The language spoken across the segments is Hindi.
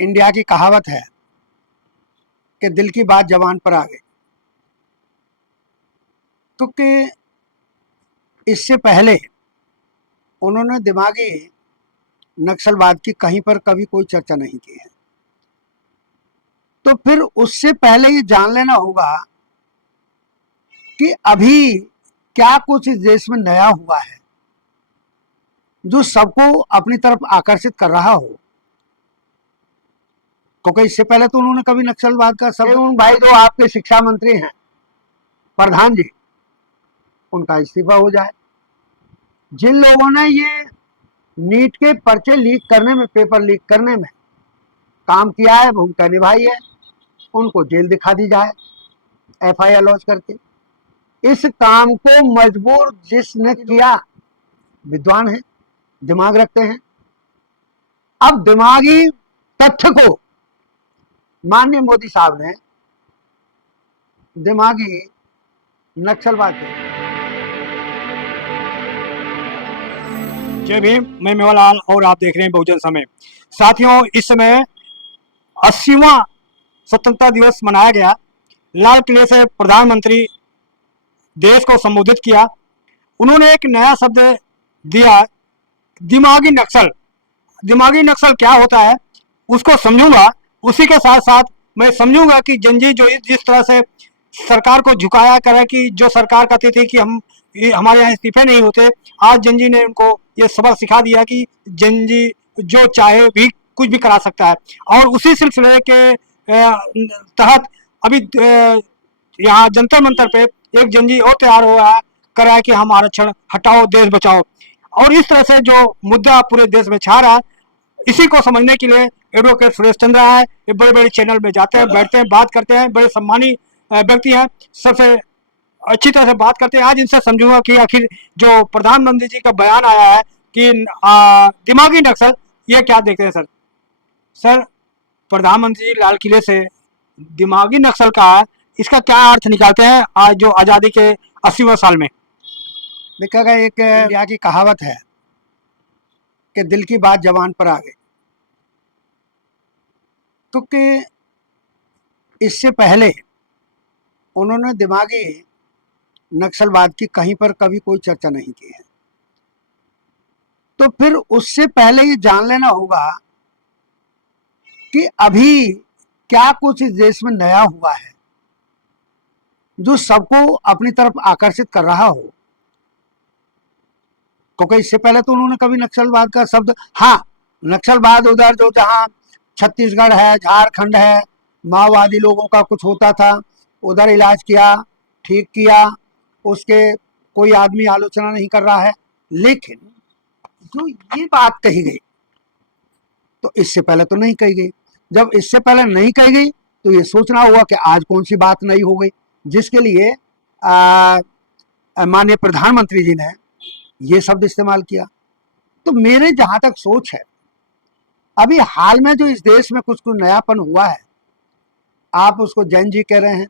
इंडिया की कहावत है कि दिल की बात जबान पर आ गई। क्योंकि इससे पहले उन्होंने दिमागी नक्सलवाद की कहीं पर कभी कोई चर्चा नहीं की है। तो फिर उससे पहले ये जान लेना होगा कि अभी क्या कुछ इस देश में नया हुआ है जो सबको अपनी तरफ आकर्षित कर रहा हो। क्योंकि इससे पहले तो उन्होंने कभी नक्सलवाद का शब्द, भाई जो आपके शिक्षा मंत्री हैं प्रधान जी, उनका इस्तीफा हो जाए। जिन लोगों ने ये नीट के पर्चे लीक करने में, पेपर लीक करने में काम किया है, भूमिका निभाई है, उनको जेल दिखा दी जाए एफआईआर लॉन्च करके। इस काम को मजबूर जिसने किया, विद्वान है, दिमाग रखते हैं। अब दिमागी तथ्य को माननीय मोदी साहब ने दिमागी नक्सलवाद है। जय भीम, मैं मेवालाल और आप देख रहे हैं बहुजन समय। साथियों, इस समय 80वां स्वतंत्रता दिवस मनाया गया। लाल किले से प्रधानमंत्री देश को संबोधित किया। उन्होंने एक नया शब्द दिया, दिमागी नक्सल। दिमागी नक्सल क्या होता है उसको समझूंगा। उसी के साथ साथ मैं समझूंगा कि जंजीर जो जिस तरह से सरकार को झुकाया करे, कि जो सरकार कहती थी कि हमारे यहाँ इस्तीफे नहीं होते, आज जंजीर ने उनको ये सबक सिखा दिया कि जंजीर जो चाहे भी कुछ भी करा सकता है। और उसी सिलसिले के तहत अभी यहाँ जंतर मंतर पे एक जंजीर और तैयार हुआ है, कर रहा है कि हम आरक्षण हटाओ, देश बचाओ। और इस तरह से जो मुद्दा पूरे देश में छा रहा है, इसी को समझने के लिए एडवोकेट सुरेश चंद्रा है, ये बड़े बड़े चैनल में जाते हैं, बैठते हैं, बात करते हैं, बड़े सम्मानी व्यक्ति हैं, सबसे अच्छी तरह से बात करते हैं। आज इनसे समझूंगा कि आखिर जो प्रधानमंत्री जी का बयान आया है कि दिमागी नक्सल, ये क्या देखते हैं सर? सर, प्रधानमंत्री जी लाल किले से दिमागी नक्सल का इसका क्या अर्थ निकालते हैं आज जो आज़ादी के 80वें साल में? देखा गया, एक इंडिया की कहावत है कि दिल की बात जबान पर आ गई। क्योंकि इससे पहले उन्होंने दिमागी नक्सलवाद की कहीं पर कभी कोई चर्चा नहीं की है। तो फिर उससे पहले ये जान लेना होगा कि अभी क्या कुछ इस देश में नया हुआ है जो सबको अपनी तरफ आकर्षित कर रहा हो। क्योंकि इससे पहले तो उन्होंने कभी नक्सलवाद का शब्द, हाँ, नक्सलवाद उधर जो जहाँ छत्तीसगढ़ है, झारखंड है, माओवादी लोगों का कुछ होता था, उधर इलाज किया, ठीक किया, उसके कोई आदमी आलोचना नहीं कर रहा है। लेकिन जो ये बात कही गई तो इससे पहले तो नहीं कही गई। जब इससे पहले नहीं कही गई तो ये सोचना होगा कि आज कौन सी बात नई हो गई जिसके लिए माननीय प्रधानमंत्री जी ने ये शब्द इस्तेमाल किया। तो मेरे जहां तक सोच है, अभी हाल में जो इस देश में कुछ कुछ नयापन हुआ है, आप उसको जैन जी कह रहे हैं,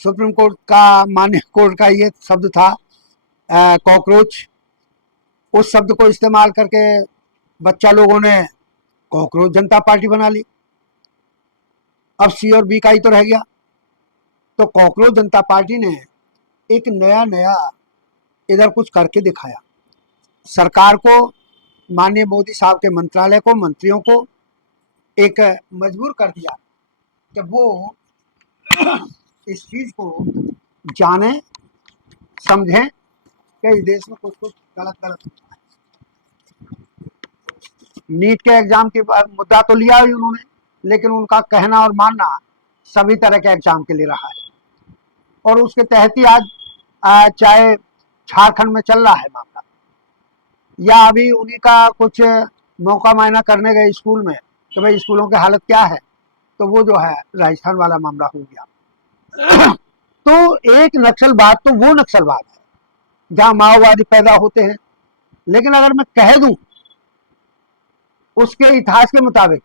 सुप्रीम कोर्ट का, माननीय कोर्ट का ये शब्द था कॉकरोच। उस शब्द को इस्तेमाल करके बच्चा लोगों ने कॉकरोच जनता पार्टी बना ली। अब सी और बी का ही तो रह गया। तो कॉकरोच जनता पार्टी ने एक नया नया इधर कुछ करके दिखाया। सरकार को, माननीय मोदी साहब के मंत्रालय को, मंत्रियों को एक मजबूर कर दिया कि वो इस चीज को जाने, समझें कि इस देश में कुछ कुछ गलत गलत होता है। नीट के एग्जाम के मुद्दा तो लिया ही उन्होंने, लेकिन उनका कहना और मानना सभी तरह के एग्जाम के लिए रहा है। और उसके तहत ही आज चाहे झारखंड में चल रहा है मामला, या अभी उन्हीं का कुछ मौका मायना करने गए स्कूल में कि भाई स्कूलों की हालत क्या है, तो वो जो है राजस्थान वाला मामला हो गया। तो एक नक्सलवाद तो वो नक्सलवाद है जहां माओवादी पैदा होते हैं। लेकिन अगर मैं कह दूं उसके इतिहास के मुताबिक,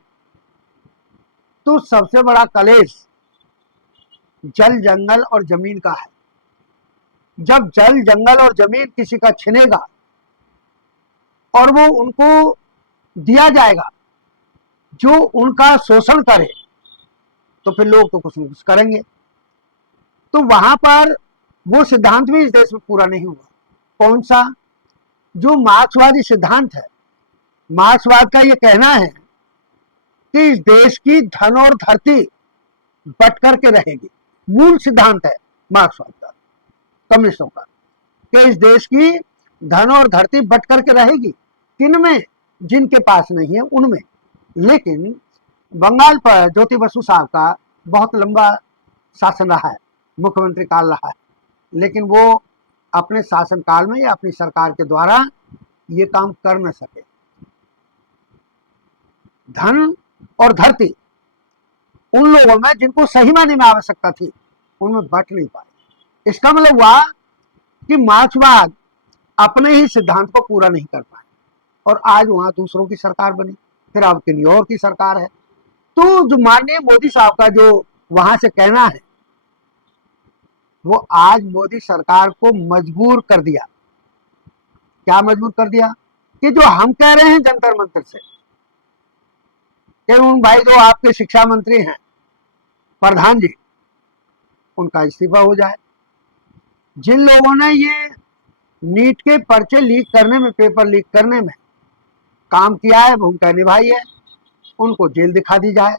तो सबसे बड़ा कलेश जल, जंगल और जमीन का है। जब जल, जंगल और जमीन किसी का छिनेगा और वो उनको दिया जाएगा, जो उनका शोषण करे तो फिर लोग तो कुछ न कुछ करेंगे। तो वहां पर वो सिद्धांत भी इस देश में पूरा नहीं हुआ। कौन सा? जो मार्क्सवादी सिद्धांत है। मार्क्सवाद का ये कहना है कि इस देश की धन और धरती बट करके रहेगी। मूल सिद्धांत है मार्क्सवाद का, कम्युनिस्टों का, कि इस देश की धन और धरती बट करके रहेगी। किन में? जिनके पास नहीं है उनमें। लेकिन बंगाल पर ज्योति बसु साहब का बहुत लंबा शासन रहा है, मुख्यमंत्री काल रहा है, लेकिन वो अपने शासन काल में या अपनी सरकार के द्वारा ये काम कर न सके। धन और धरती उन लोगों में जिनको सही मायने में आवश्यकता थी उनमें बट नहीं पाए। इसका मतलब हुआ कि मार्क्सवाद अपने ही सिद्धांत को पूरा नहीं कर पाए और आज वहां दूसरों की सरकार बनी, फिर अब किन्हीं और की सरकार है। तो जो माननीय मोदी साहब का जो वहां से कहना है वो आज मोदी सरकार को मजबूर कर दिया। क्या मजबूर कर दिया? कि जो हम कह रहे हैं जंतर मंतर से कि उन भाई जो आपके शिक्षा मंत्री हैं प्रधान जी, उनका इस्तीफा हो जाए। जिन लोगों ने ये नीट के पर्चे लीक करने में, पेपर लीक करने में काम किया है, भूमिका निभाई है, उनको जेल दिखा दी जाए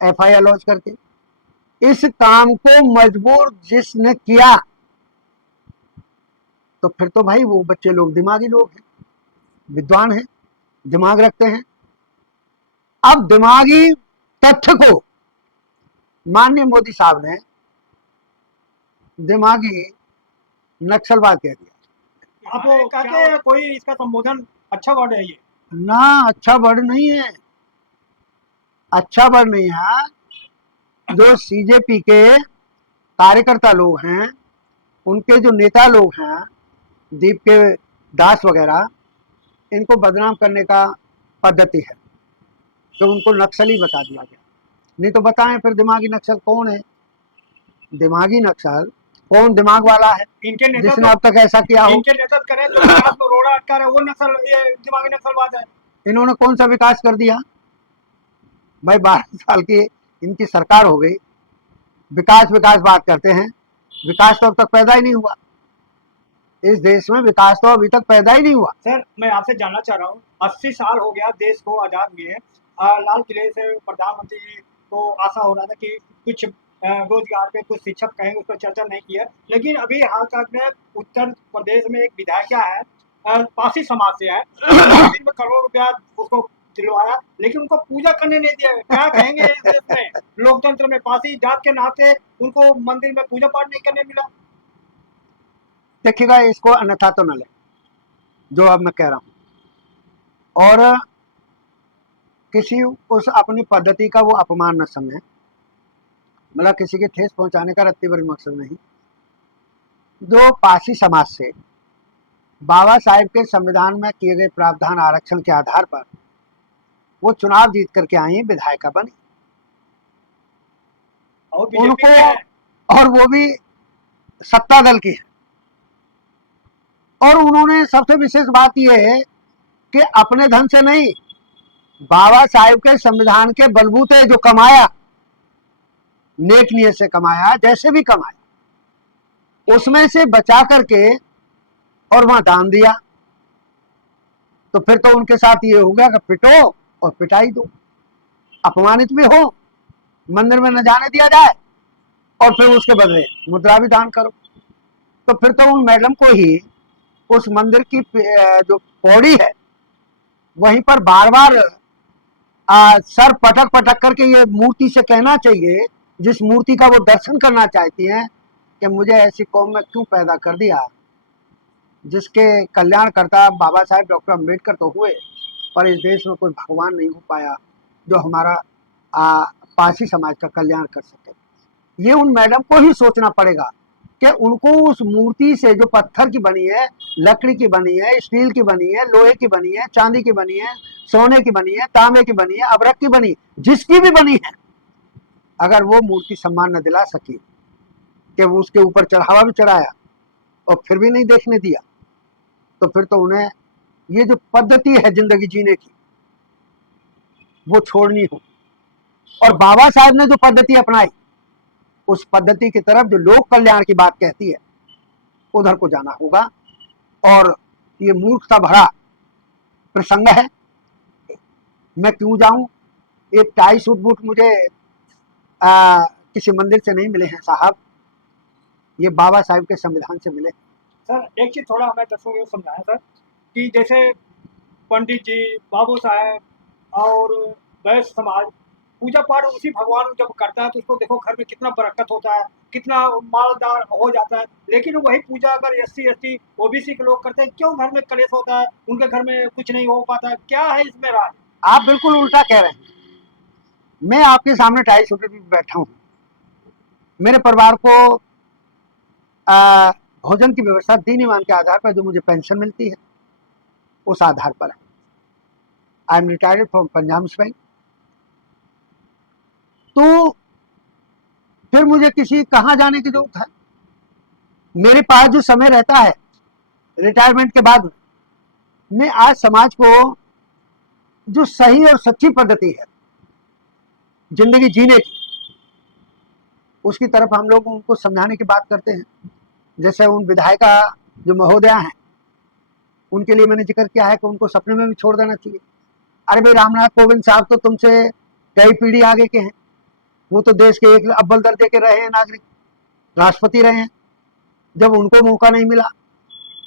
FIR लॉन्च करके। इस काम को मजबूर जिसने किया तो फिर तो भाई वो बच्चे लोग दिमागी लोग हैं, विद्वान हैं, दिमाग रखते हैं। अब दिमागी तथ्य को माननीय मोदी साहब ने दिमागी नक्सलवाद कह दिया। आप क्या कोई इसका संबोधन अच्छा वर्ड है ये? ना, अच्छा वर्ड नहीं है, अच्छा वर्ड नहीं है। जो CJP के कार्यकर्ता लोग हैं, उनके जो नेता लोग हैं, दीप के दास वगैरह, इनको बदनाम करने का पद्धति है, तो उनको नक्सली बता दिया गया। नहीं तो बताएं फिर दिमागी नक्सल कौन है? दिमागी नक्सल कौन दिमाग वाला है इनके नेता जिसने अब तक ऐसा किया हो? इनके नेतृत्व करे जो विकास को रोड़ा अटका रहे वो नक्सल, ये दिमागी नक्सलवाद है। इन्होंने कौन सा विकास कर दिया भाई? 12 साल की इनकी सरकार हो गई, विकास विकास बात करते हैं, विकास तो अब तक पैदा ही नहीं हुआ। इस देश में विकास तो अभी तक पैदा ही नहीं हुआ। सर मैं आपसे जानना चाह रहा हूँ, 80 साल हो गया देश को आजाद हुए। लाल किले से प्रधानमंत्री जी को आशा हो रहा था कि कुछ रोजगार पे, कुछ शिक्षक कहेंगे, उस पर चर्चा नहीं किया। लेकिन अभी हाल तक में उत्तर प्रदेश में एक विधायिका है, पासी समाज से है, दिन में करोड़ रुपया उसको दिलवाया, लेकिन उनको पूजा करने नहीं दिया। क्या कहेंगे इस देश में लोकतंत्र में पासी जात के नाते उनको मंदिर में पूजा पाठ नहीं करने मिला? देखिएगा, इसको अन्यथा तो न ले जो अब मैं कह रहा हूं, और किसी उस अपनी पद्धति का वो अपमान न समझे। मतलब किसी के ठेस पहुंचाने का रत्ती भर मकसद नहीं। जो पासी समाज से बाबा साहेब के संविधान में किए गए प्रावधान आरक्षण के आधार पर वो चुनाव जीत करके आई, विधायिका बनी, और बीजेपी उनको, में है। और वो भी सत्ता दल की है। और उन्होंने सबसे विशेष बात यह है कि अपने धन से नहीं, बाबा साहेब के संविधान के बलबूते जो कमाया, नेक नियत से कमाया, जैसे भी कमाया, उसमें से बचा करके और वहां दान दिया। तो फिर तो उनके साथ ये हो गया कि पिटो और पिटाई दो, अपमानित भी हो, मंदिर में न जाने दिया जाए, और फिर उसके बदले मुद्रा भी दान करो। तो फिर तो उन मैडम को ही उस मंदिर की जो पौड़ी है वहीं पर बार बार सर पटक पटक करके ये मूर्ति से कहना चाहिए, जिस मूर्ति का वो दर्शन करना चाहती हैं, कि मुझे ऐसी कौम में क्यों पैदा कर दिया जिसके कल्याणकर्ता बाबा साहेब डॉक्टर अम्बेडकर तो हुए, पर इस देश में कोई भगवान नहीं हो पाया जो हमारा पासी समाज का कल्याण कर सके। ये उन मैडम को ही सोचना पड़ेगा कि उनको उस मूर्ति से, जो पत्थर की बनी है, लकड़ी की बनी है, स्टील की बनी है, लोहे की बनी है, चांदी की बनी है, सोने की बनी है, तांबे की बनी है, अबरक की बनी, जिसकी भी बनी है, अगर वो मूर्ति सम्मान न दिला सकी कि वो उसके ऊपर चढ़ावा भी चढ़ाया और फिर भी नहीं देखने दिया, तो फिर तो उन्हें ये जो पद्धति है जिंदगी जीने की, वो छोड़नी हो, और बाबा साहब ने जो पद्धति अपनाई उस पद्धति की तरफ जो लोक कल्याण की बात कहती है उधर को जाना होगा। और ये मूर्खता भरा प्रसंग है, मैं क्यों जाऊं? एक टाई सूट बूट मुझे किसी मंदिर से नहीं मिले हैं साहब, ये बाबा साहब के संविधान से मिले। सर एक चीज थोड़ा हमें दर्शकों को समझाएं सर, कि जैसे पंडित जी, बाबू साहब और वैश्य समाज पूजा पाठ उसी भगवान को जब करता है तो उसको देखो घर में कितना बरकत होता है, कितना मालदार हो जाता है। लेकिन वही पूजा अगर SC ST OBC के लोग करते हैं, क्यों घर में कलेश होता है, उनके घर में कुछ नहीं हो पाता है? क्या है इसमें राज? आप बिल्कुल उल्टा कह रहे हैं। मैं आपके सामने टाई सूट में बैठा हूं, मेरे परिवार को भोजन की व्यवस्था दीन ईमान के आधार पर जो मुझे पेंशन मिलती है उस आधार पर है। I am retired from Punjab bank. तो फिर मुझे किसी कहाँ जाने की जरूरत है? मेरे पास जो समय रहता है रिटायरमेंट के बाद, मैं आज समाज को जो सही और सच्ची पद्धति है जिंदगी जीने की उसकी तरफ हम लोग उनको समझाने की बात करते हैं। जैसे उन विधायिका जो महोदया हैं उनके लिए मैंने जिक्र किया है कि उनको सपने में भी छोड़ देना चाहिए। अरे भाई, रामनाथ कोविंद साहब तो तुमसे कई पीढ़ी आगे के हैं, वो तो देश के एक अव्वल दर्जे के रहे हैं नागरिक, राष्ट्रपति रहे हैं। जब उनको मौका नहीं मिला,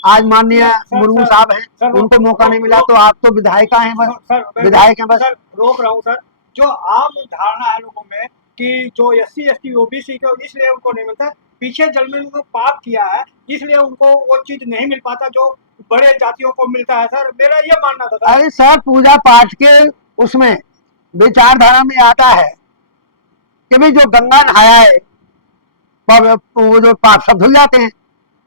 आज माननीय मुर्मू साहब हैं, उनको मौका नहीं मिला, तो आप तो विधायिका हैं, बस विधायक हैं बस। सर रोक रहा हूँ सर, जो आम धारणा है लोगों में कि जो SC ST OBC के इसलिए उनको नहीं मिलता, पीछे जन्म में उनको पाप किया है इसलिए उनको वो चीज नहीं मिल पाता जो बड़े जातियों को मिलता है। सर मेरा ये मानना था। अरे सर, पूजा पाठ के उसमें विचारधारा में आता है कि भाई जो गंगा नहाया है वो जो पाप सब धुल जाते हैं।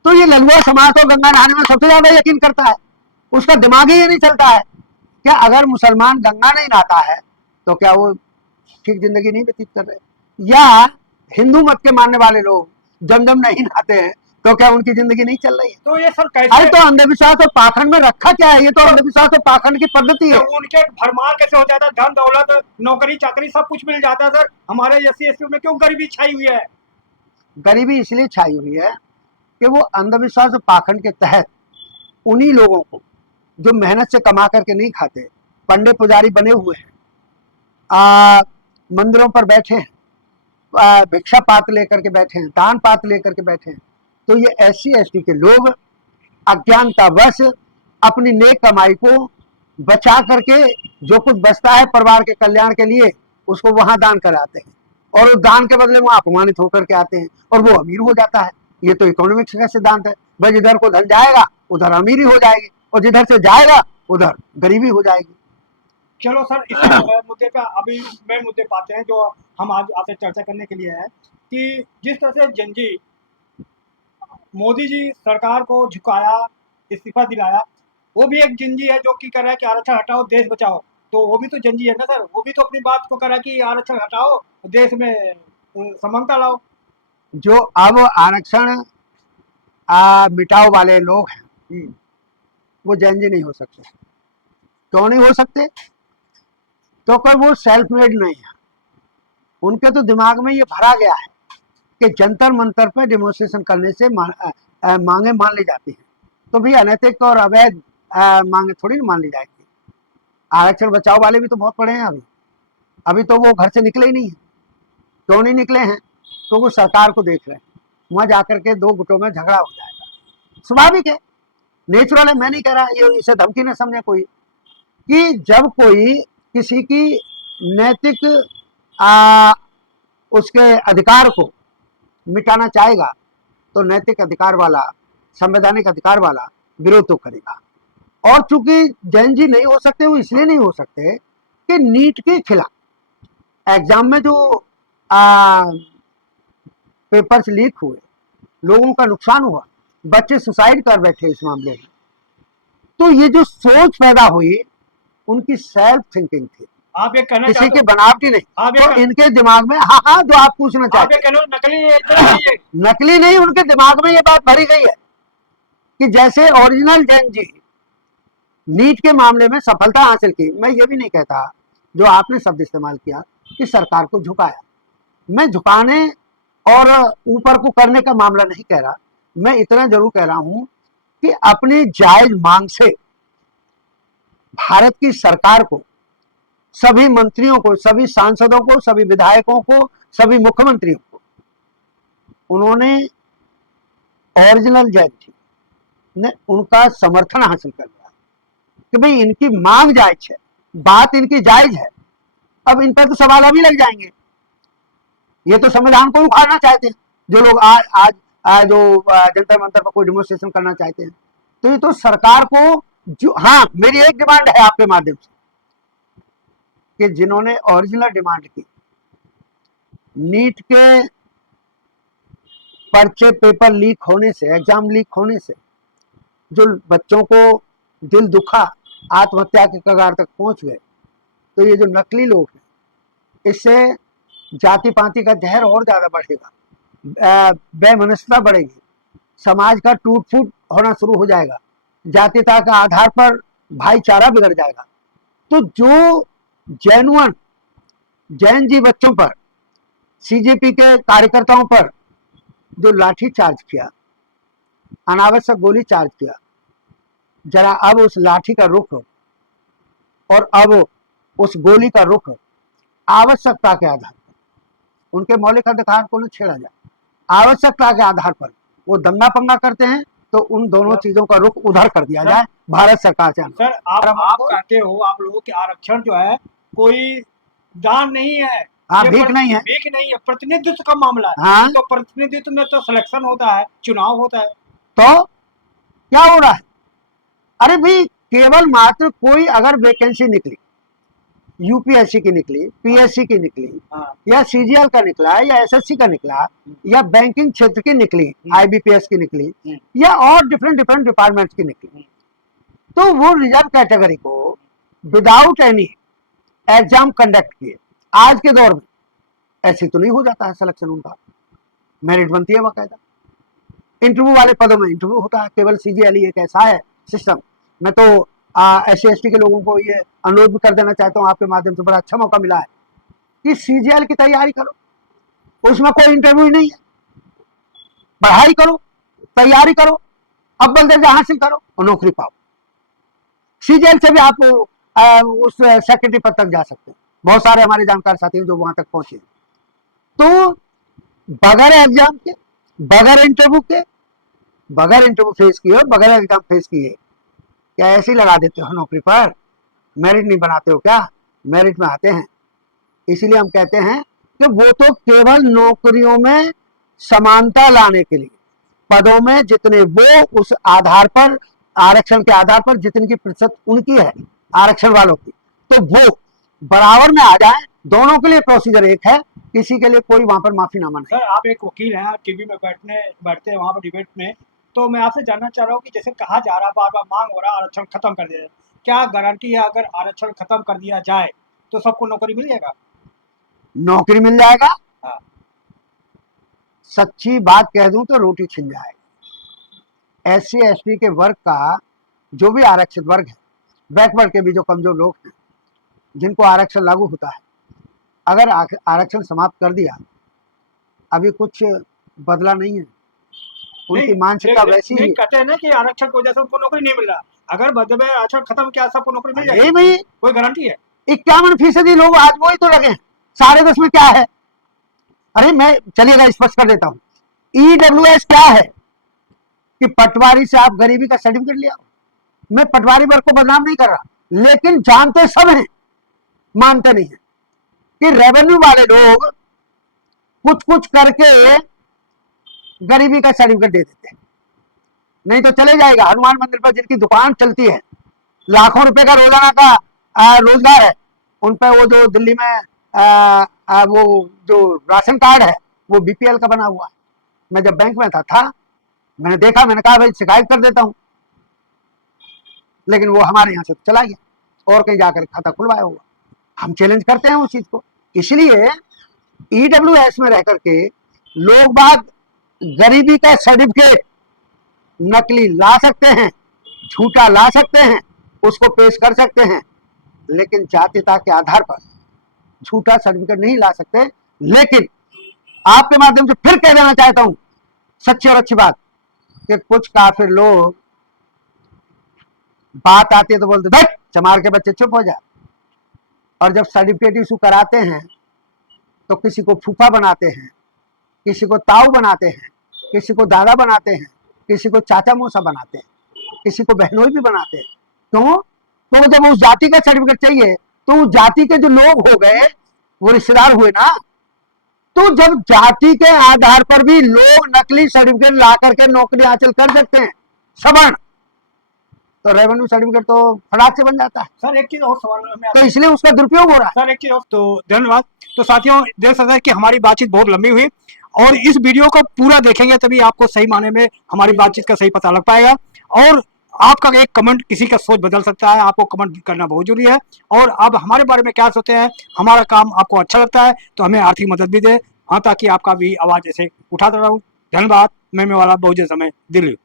तो ये ललुआ समाज तो गंगा नहाने में सबसे ज्यादा यकीन करता है, उसका दिमाग ही ये नहीं चलता है क्या अगर मुसलमान गंगा नहीं नहाता है तो क्या वो ठीक जिंदगी नहीं व्यतीत कर रहे, या हिंदू मत के मानने वाले लोग जमजम नहीं नहाते हैं तो क्या उनकी जिंदगी नहीं चल रही है? तो ये सर कैसे? अरे तो अंधविश्वास और पाखंड में रखा क्या है? ये तो अंधविश्वास और पाखंड की पद्धति है। तो उनके भरमार कैसे हो जाता है? धन दौलत नौकरी चाकरी सब कुछ मिल जाता है सर, हमारे SC ST में क्यों गरीबी छाई हुई है? गरीबी इसलिए छाई हुई है कि वो अंधविश्वास और पाखंड के तहत उन्हीं लोगों को जो मेहनत से कमा करके नहीं खाते, पंडित पुजारी बने हुए हैं, मंदिरों पर बैठे हैं, भिक्षा पात्र लेकर के बैठे हैं, दान पात्र लेकर के बैठे हैं, तो ये SC ST के लोग अज्ञानतावश अपनी नेक कमाई को बचा करके जो कुछ बचता है परिवार के कल्याण के लिए उसको वहां दान कराते हैं, और उस दान के बदले वहां अपमानित होकर के आते हैं और वो अमीर हो जाता है। ये तो इकोनॉमिक्स का सिद्धांत है, भाई जिधर को धन जाएगा उधर अमीरी हो जाएगी और जिधर से जाएगा उधर गरीबी हो जाएगी। चलो सर, इस मुद्दे पे अभी मेन मुद्दे पाते हैं जो हम आज आपसे चर्चा करने के लिए है, कि जिस तरह से जंजी मोदी जी सरकार को झुकाया, इस्तीफा दिलाया, वो भी एक जंजी है जो कि कर रहा है कि आरक्षण हटाओ देश बचाओ। तो वो भी तो जंजी है ना सर, वो भी तो अपनी बात को कर रहा है कि आरक्षण हटाओ देश में समानता लाओ। जो अब आरक्षण मिटाओ वाले लोग हैं वो जंजी नहीं हो सकते। क्यों नहीं हो सकते? तो कोई वो सेल्फ मेड नहीं है, उनके तो दिमाग में ये भरा गया है कि जंतर मंतर पर डेमोन्स्ट्रेशन करने से मांगे मान ली जाती हैं, तो भी अनैतिक और अवैध मांगे थोड़ी ना मान ली जाएगी। आरक्षण बचाओ वाले भी तो बहुत पड़े हैं अभी तो वो घर से निकले ही नहीं है। क्यों नहीं निकले हैं? तो वो सरकार को देख रहे हैं, वहां जाकर के दो गुटों में झगड़ा हो जाएगा, स्वाभाविक है, नेचुरल है। मैं नहीं कह रहा ये इसे धमकी न समझे कोई, कि जब कोई किसी की नैतिक उसके अधिकार को मिटाना चाहेगा तो नैतिक अधिकार वाला, संवैधानिक अधिकार वाला विरोध तो करेगा। और चूंकि जैन जी नहीं हो सकते, वो इसलिए नहीं हो सकते कि नीट के खिलाफ एग्जाम में जो पेपर्स लीक हुए, लोगों का नुकसान हुआ, बच्चे सुसाइड कर बैठे इस मामले में, तो ये जो सोच पैदा हुई उनकी सेल्फ थिंकिंग थी, आप ये कहना किसी की बनावटी नहीं। तो इनके दिमाग में हाँ जो आप पूछना चाहते हैं, नकली नहीं, उनके दिमाग में ये बात भरी गई है कि जैसे ओरिजिनल जैन जी नीट के मामले में सफलता हासिल की। मैं ये भी नहीं कहता जो आपने शब्द इस्तेमाल किया कि सरकार को झुकाया। मैं झुकाने और ऊपर को करने का मामला नहीं कह रहा, मैं इतना जरूर कह रहा हूं कि अपनी जायज मांग से भारत की सरकार को, सभी मंत्रियों को, सभी सांसदों को, सभी विधायकों को, सभी मुख्यमंत्रियों को उन्होंने ओरिजिनल जज ने उनका समर्थन हासिल कर लिया कि भाई इनकी मांग जायज है, बात इनकी जायज है। अब इन पर तो सवाल अभी लग जाएंगे, ये तो संविधान को उखाड़ना चाहते हैं जो लोग आज जो जंतर मंतर पर कोई डेमोन्स्ट्रेशन करना चाहते हैं। तो ये तो सरकार को जो, हाँ मेरी एक डिमांड है आपके माध्यम से कि जिन्होंने ओरिजिनल डिमांड की, नीट के पर्चे पेपर लीक होने से, एग्जाम लीक होने से जो बच्चों को दिल दुखा, आत्महत्या के कगार तक पहुंच गए, तो ये जो नकली लोग हैं, इससे जाति पाति का जहर और ज्यादा बढ़ेगा, बेमनस्ता बढ़ेगी, समाज का टूट फूट होना शुरू हो जाएगा, जातीयता के आधार पर भाईचारा बिगड़ जाएगा। तो जो जेन्युइन जैन जी बच्चों पर, सीजेपी के कार्यकर्ताओं पर जो लाठी चार्ज किया, अनावश्यक गोली चार्ज किया, जरा अब उस लाठी का रुख और अब उस गोली का रुख आवश्यकता के आधार पर, उनके मौलिक अधिकार को न छेड़ा जाए, आवश्यकता के आधार पर वो दंगा पंगा करते हैं तो उन दोनों चीजों का रुख उधर कर दिया जाए भारत सरकार से। सर आप कहते हो आप लोगों के आरक्षण जो है कोई दान नहीं है, हाँ, ये भीख नहीं है, भीख नहीं है, प्रतिनिधित्व का मामला है। हाँ, तो प्रतिनिधित्व में तो सिलेक्शन होता है, चुनाव होता है, तो क्या हो रहा है? अरे भाई केवल मात्र कोई अगर वैकेंसी निकली, यूपीएससी की निकली, पीएससी की निकली, या सीजीएल का निकला, या एसएससी का निकला, या बैंकिंग क्षेत्र की निकली, आईबीपीएस की निकली, या और डिफरेंट डिपार्टमेंट्स की निकली, तो वो रिजर्व कैटेगरी को विदाउट एनी एग्जाम कंडक्ट किए, आज के दौर में ऐसे तो नहीं हो जाता है सिलेक्शन, उनका मेरिट बनती है बाकायदा, इंटरव्यू वाले पदों में इंटरव्यू होता है। केवल सीजीएल ही एक ऐसा है सिस्टम। मैं तो SC/ST के लोगों को ये अनुरोध भी कर देना चाहता हूँ आपके माध्यम से, बड़ा अच्छा मौका मिला है कि सीजीएल की तैयारी करो, उसमें कोई इंटरव्यू नहीं है, पढ़ाई करो, तैयारी करो, अव्वल दर्जा हासिल करो और नौकरी पाओ। सीजीएल से भी आप उस सेक्रेटरी पद तक जा सकते हैं, बहुत सारे हमारे जानकार साथी हैं जो वहां तक पहुंचे। तो बगैर एग्जाम के, बगैर इंटरव्यू के, बगैर इंटरव्यू फेस किए और बगैर एग्जाम फेस किए, क्या ऐसे ही लगा देते हो नौकरी पर? मेरिट नहीं बनाते हो क्या? मेरिट में आते हैं। इसीलिए हम कहते हैं कि वो तो केवल नौकरियों में समानता लाने के लिए, पदों में जितने वो उस आधार पर, आरक्षण के आधार पर जितनी की प्रतिशत उनकी है आरक्षण वालों की, तो वो बराबर में आ जाए। दोनों के लिए प्रोसीजर एक है, किसी के लिए कोई वहां पर माफीनामा नहीं। सर आप एक वकील हैं, टीवी में बैठते हैं वहां पर डिबेट में, तो मैं आपसे जानना चाह रहा हूँ कि जैसे कहा जा रहा, बार बार मांग हो रहा आरक्षण खत्म कर दिया जाए, क्या गारंटी है अगर आरक्षण खत्म कर दिया जाए तो सबको नौकरी मिल जाएगा? नौकरी मिल जाएगा, हाँ। सच्ची बात कह दूं तो रोटी छिन जाएगी। SC/ST के वर्ग का जो भी आरक्षित वर्ग है, बैकवर्ड के भी जो कमजोर लोग हैं जिनको आरक्षण लागू होता है, अगर आरक्षण समाप्त कर दिया, अभी कुछ बदला नहीं है, उनकी मानसिकता वैसी ही। कहते हैं ना कि आरक्षण की वजह से उनको नौकरी नहीं मिल रहा, अगर बदले में आरक्षण खत्म किया सबको नौकरी मिल जाएगी भाई, कोई गारंटी है? 51% लोग आज वही तो लगे हैं, 10.5 में क्या है? अरे मैं चलिएगा स्पष्ट कर देता हूँ, EWS क्या है कि पटवारी से आप गरीबी का सर्टिफिकेट लिया। मैं पटवारी वर्ग को बदनाम नहीं कर रहा, लेकिन जानते सब हैं, मानते नहीं है कि रेवेन्यू वाले लोग कुछ कुछ करके गरीबी का सर्टिफिकेट दे देते हैं, नहीं तो चले जाएगा। हनुमान मंदिर पर जिनकी दुकान चलती है, लाखों रुपए का रोजाना का रोजगार है, उन पर वो जो दिल्ली में वो जो राशन कार्ड है वो BPL का बना हुआ है। मैं जब बैंक में था मैंने देखा, मैंने कहा भाई शिकायत कर देता हूं, लेकिन वो हमारे यहाँ से चला गया और कहीं जाकर खाता खुलवाया हुआ। हम चैलेंज करते हैं उस चीज को। इसलिए EWS में रह करके लोग बात गरीबी का सर्टिफिकेट नकली ला सकते हैं, झूठा ला सकते हैं, उसको पेश कर सकते हैं, लेकिन जातिता के आधार पर झूठा सर्टिफिकेट नहीं ला सकते। लेकिन आपके माध्यम से फिर कह देना चाहता हूं, सच्ची और अच्छी बात, कि कुछ काफिर लोग बात आती है तो बोलते देख चमार के बच्चे चुप हो जा, और जब सर्टिफिकेट इशू कराते हैं तो किसी को फूफा बनाते हैं, किसी को ताऊ बनाते हैं, किसी को दादा बनाते हैं, किसी को चाचा मौसा बनाते हैं, किसी को बहनोई भी बनाते हैं। क्यों? तो जब उस जाति का सर्टिफिकेट चाहिए तो उस जाति के जो लोग हो गए वो रिश्तेदार हुए ना। तो जब जाति के आधार पर भी लोग नकली सर्टिफिकेट ला करके नौकरी हासिल कर सकते हैं सवर्ण, तो रेवेन्यू सर्टिफिकेट तो फटाक से बन जाता है। सर एक चीज और सवाल में तो इसलिए उसका दुरुपयोग हो रहा है। सर एक चीज और, तो धन्यवाद। तो साथियों देख सकते हैं कि हमारी बातचीत बहुत लंबी हुई, और इस वीडियो को पूरा देखेंगे तभी आपको सही माने में हमारी बातचीत का सही पता लग पाएगा। और आपका एक कमेंट किसी का सोच बदल सकता है, आपको कमेंट करना बहुत जरूरी है। और आप हमारे बारे में क्या सोचते हैं, हमारा काम आपको अच्छा लगता है तो हमें आर्थिक मदद भी दें, हाँ, ताकि आपका भी आवाज ऐसे उठाता रहूं। धन्यवाद। मैं वाला बहुजन समय, दिल्ली।